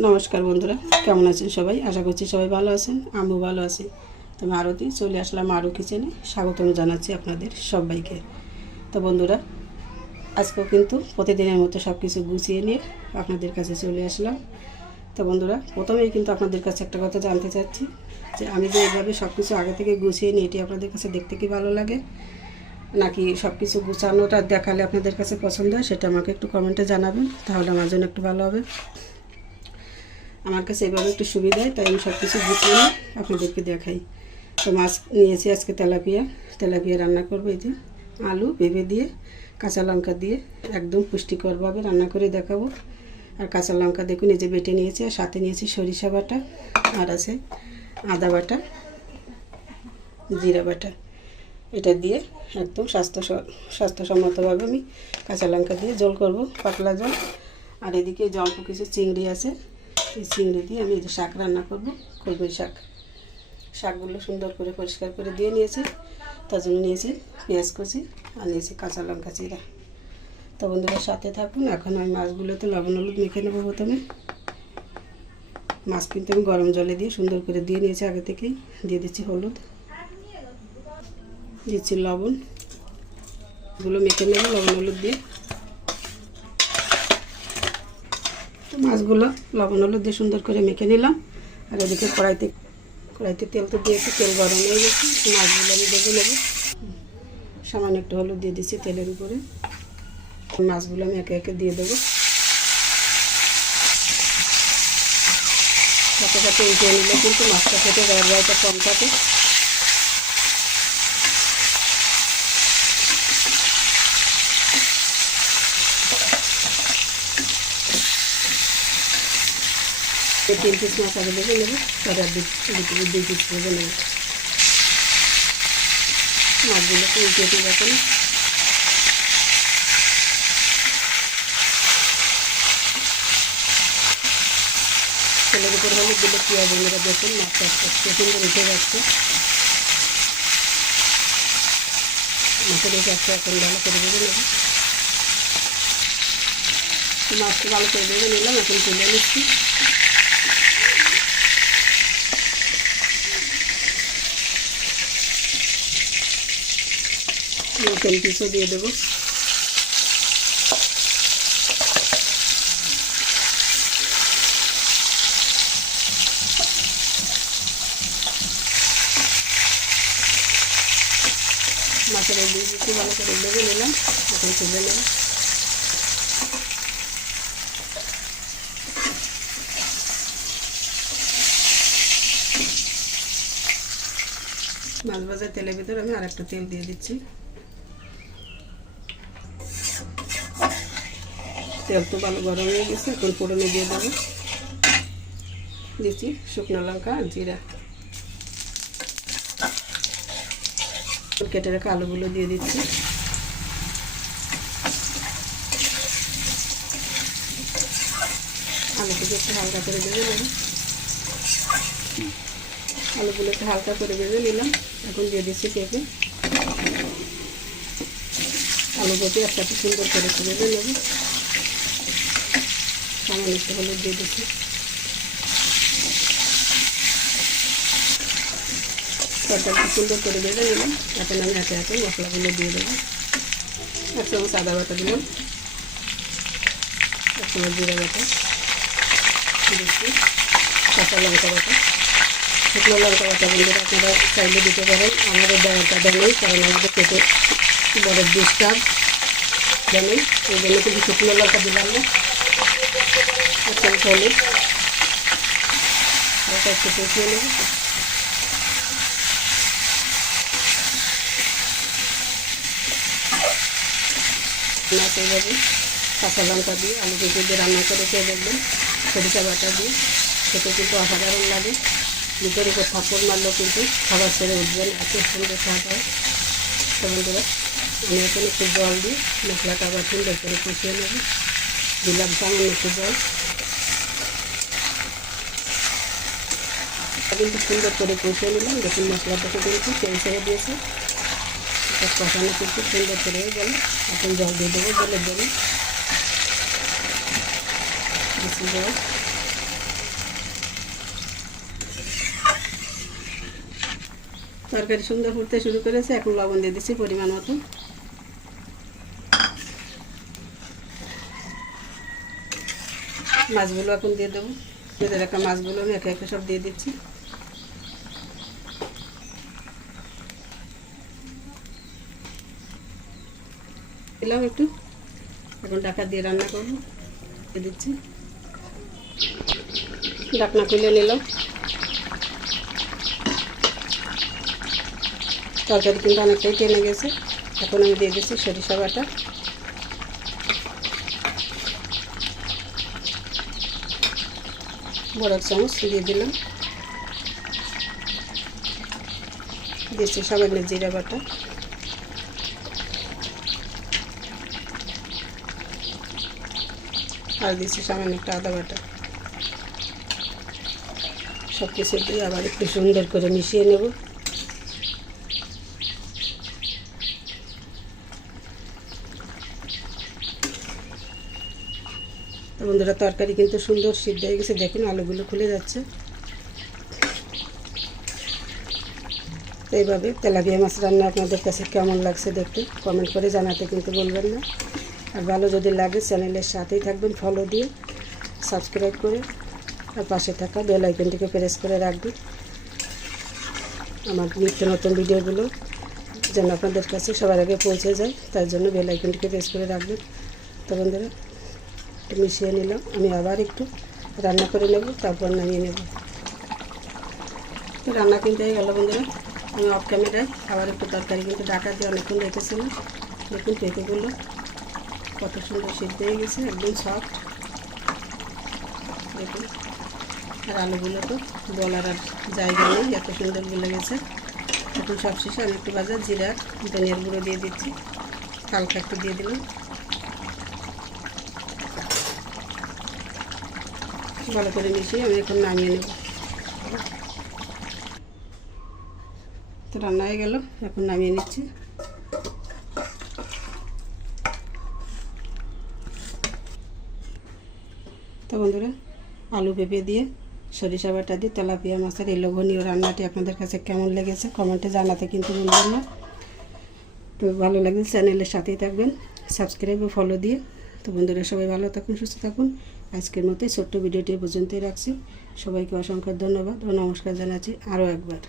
নমস্কার বন্ধুরা, কেমন আছেন সবাই? আশা করছি সবাই ভালো আছেন, আমিও ভালো আছি। তো আমি আরতি চলে আসলাম আরও কিচেনে। স্বাগতম জানাচ্ছি আপনাদের সবাইকে। তো বন্ধুরা, আজকেও কিন্তু প্রতিদিনের মতো সব কিছু গুছিয়ে নিয়ে আপনাদের কাছে চলে আসলাম। তো বন্ধুরা, প্রথমেই কিন্তু আপনাদের কাছে একটা কথা জানতে চাচ্ছি যে আমি যে এইভাবে সব কিছু আগে থেকে গুছিয়ে নিই, এটি আপনাদের কাছে দেখতে কি ভালো লাগে, নাকি সব কিছু গুছানোটা দেখালে আপনাদের কাছে পছন্দ হয়, সেটা আমাকে একটু কমেন্টে জানাবেন, তাহলে আমার জন্য একটু ভালো হবে। আমার কাছে এইভাবে একটু সুবিধা হয়, তাই আমি সব কিছু গুছিয়ে নিয়ে আপনাদেরকে দেখাই। তো মাছ নিয়েছি আজকে তেলাপিয়া রান্না করবো। এই যে আলু পেঁপে দিয়ে কাঁচা লঙ্কা দিয়ে একদম পুষ্টিকরভাবে রান্না করে দেখাবো। আর কাঁচা লঙ্কা দেখুন এই যে বেটে নিয়েছি, আর সাথে নিয়েছি সরিষা বাটা, আর আছে আদা বাটা, জিরা বাটা। এটা দিয়ে একদম স্বাস্থ্যসম্মতভাবে আমি কাঁচা লঙ্কা দিয়ে ঝোল করব, পাতলা ঝোল। আর এদিকে যে অল্প কিছু চিংড়ি আছে, এই চিংড়ি দিয়ে আমি এই যে শাক রান্না করব, কলমি শাক। শাকগুলো সুন্দর করে পরিষ্কার করে দিয়ে নিয়েছি, তার জন্য নিয়েছি পেঁয়াজ কুচি আর নিয়েছি কাঁচা লঙ্কা চিরা। তো বন্ধুরা সাথে থাকুন। এখন আমি মাছগুলোতে লবণ হলুদ মেখে নেবো। প্রথমে মাছ কিন্তু আমি গরম জলে দিয়ে সুন্দর করে দিয়ে নিয়েছি আগে থেকেই। দিয়ে দিচ্ছি হলুদ, দিচ্ছি লবণ, এগুলো মেখে নেব লবণ হলুদ দিয়ে। তো মাছগুলো লবণ হলুদ দিয়ে সুন্দর করে মেখে নিলাম। আর এদিকে কড়াইতে তেল তো দিয়েছি, তেল গরম হয়ে গেছে। মাছগুলো আমি ভেজে নেব। সামান্য একটু হলুদ দিয়ে দিচ্ছি তেলের উপরে। মাছগুলো আমি একে একে দিয়ে দেবো। সাথে সাথে উঠিয়ে নিলে কিন্তু মাছটা খেতে গায়ের কম থাকে। তিন পিস মাছ আগে ভেজে নেবো, তারপর দুই পিস ভেজে নেব। মাছগুলোকে উঠিয়ে দিয়ে রাখুন। তেলের উপর হলুদ দিলে কী হবে বন্ধুরা, দেখুন মাছটা আস্তে সুন্দর উঠে যাচ্ছে। মাছের এই একটা এখন ভালো করে ভেজে নেব। মাছটা ভালো করে ভেজে নিলাম, এখন তুলে নিচ্ছি। নতুন পিসও দিয়ে দেবো। মাছের এই দুই পিসও ভালো করে ভেজে নিলাম, এখন তুলে নেব। মাছ ভাজার তেলের ভিতরে আমি আর একটু তেল দিয়ে দিচ্ছি। তেল তো ভালো গরম হয়ে গেছে, এখন ফোড়নে দিয়ে দেবো। দিচ্ছি শুকনো লঙ্কা আর জিরা। কেটে রাখা আলুগুলো দিয়ে দিচ্ছি। আলুগুলো একটু হালকা করে ভেজে নেব। আলুগুলোকে হালকা করে ভেজে নিলাম, এখন দিয়ে দিচ্ছি পেঁপে। আলু পেঁপে একসাথে সুন্দর করে ভেজে নেব। সামান্য একটু হলুদ দিয়ে দিচ্ছি। তরকারিটা সুন্দর করে ভেজে নিলাম, এখন আমি একে একে মশলাগুলো দিয়ে দেবো। এক চামচ আদা বাটা দিলাম, এক চামচ জিরা বাটা দিচ্ছি, কাঁচা লঙ্কা বাটা, শুকনো লঙ্কা বাটা বন্ধুরা আপনারা চাইলে দিতে পারেন। আমাদের দেওয়াটা দেয়, কারণ আমাদের পেটে বড় ডিস্টার্ব দেয়, এই জন্য কিন্তু শুকনো লঙ্কা দিলাম না। এক চামচ হলুদ, হালকা একটু কষিয়ে নেব। মাছ এইভাবে কাঁচা লঙ্কা দিয়ে আলু পেঁপে দিয়ে রান্না করে খেয়ে দেখবেন, সরিষা বাটা দিয়ে খেতে কিন্তু অসাধারণ লাগে। ভিতরে উপর থাপ্পড় মারলেও কিন্তু খাবার ছেড়ে উঠবেন, এত সুন্দর স্বাদ হয়। তো বন্ধুরা, আমি এখন একটু জল দিয়ে মশলাটা আবার সুন্দর করে কষিয়ে নেব। দিলাম সামান্য একটু জল, কিন্তু সুন্দর করে কষিয়ে নিলাম। দেখুন মশলাটাকে কিন্তু তেল ছেড়ে দিয়েছে, কষানো কিন্তু সুন্দর করে হয়ে গেল। এখন জল দিয়ে দেবো, জলের জন্য বেশি জল। তরকারি সুন্দর ফুটতে শুরু করেছে। এখন লবণ দিয়ে দিচ্ছি পরিমাণ মতো। মাছগুলো এখন দিয়ে দেবো। বেঁধে রাখা মাছগুলো আমি একে একে সব দিয়ে দিচ্ছি। দিলাম একটু, এখন ঢাকা দিয়ে রান্না করবো। দিয়ে দিচ্ছি, ঢাকনা খুলে নিলাম। তরকারি কিন্তু অনেকটাই টেনে গেছে। এখন আমি দিয়ে দিচ্ছি সরিষা বাটা, বড় চামচ দিয়ে দিলাম। দিচ্ছি সামান্য জিরা বাটা, আর দিচ্ছি সামান্য একটা আদা বাটা। সব কিছু দিয়ে আবার একটু সুন্দর করে মিশিয়ে নেব। বন্ধুরা, তরকারি কিন্তু সুন্দর সিদ্ধ হয়ে গেছে। দেখুন আলুগুলো খুলে যাচ্ছে। এইভাবে তেলাপিয়া মাছ রান্না আপনাদের কাছে কেমন লাগছে দেখতে কমেন্ট করে জানাতে কিন্তু বলবেন না। আর ভালো যদি লাগে চ্যানেলের সাথেই থাকবেন, ফলো দিয়ে সাবস্ক্রাইব করে আর পাশে থাকা বেল আইকনটিকে প্রেস করে রাখবেন। আমার নিত্য নতুন ভিডিওগুলো যেন আপনাদের কাছে সবার আগে পৌঁছে যায়, তার জন্য বেল আইকনটিকে প্রেস করে রাখবেন। তো বন্ধুরা, একটু মিশিয়ে নিলাম। আমি আবার একটু রান্না করে নেব, তারপর নামিয়ে নেব। তো রান্না কিন্তু হয়ে গেল বন্ধুরা। আমি অফ ক্যামেরায় আবার একটু তরকারি কিন্তু ঢাকা দিয়ে অনেকক্ষণ রেখেছিলাম। দেখুন পেঁপেগুলো কত সুন্দর সিদ্ধ হয়ে গেছে, একদম সফট। দেখুন, আর আলুগুলো তো বলার আর জায়গা নেই, এত সুন্দর গলে গেছে। এখন সবশেষে আমি একটু ভাজা জিরা ধনিয়ার গুঁড়ো দিয়ে দিচ্ছি, হালকা একটু দিয়ে দিলাম। ভালো করে মিশিয়ে আমি এখন নামিয়ে নেব। তো রান্না হয়ে গেল, এখন নামিয়ে নিচ্ছি। তো বন্ধুরা, আলু পেঁপে দিয়ে সরিষা বাটা দিয়ে তেলাপিয়া মাছের এই লোভনীয় রান্নাটি আপনাদের কাছে কেমন লেগেছে কমেন্টে জানাতে কিন্তু ভুলবেন না। তো ভালো লাগলে চ্যানেলের সাথেই থাকবেন, সাবস্ক্রাইব ও ফলো দিয়ে। তো বন্ধুরা, সবাই ভালো থাকুন, সুস্থ থাকুন। আজকের মতোই ছোট্ট ভিডিওটি পর্যন্তই রাখছি। সবাইকে অসংখ্য ধন্যবাদ ও নমস্কার জানাচ্ছি আরও একবার।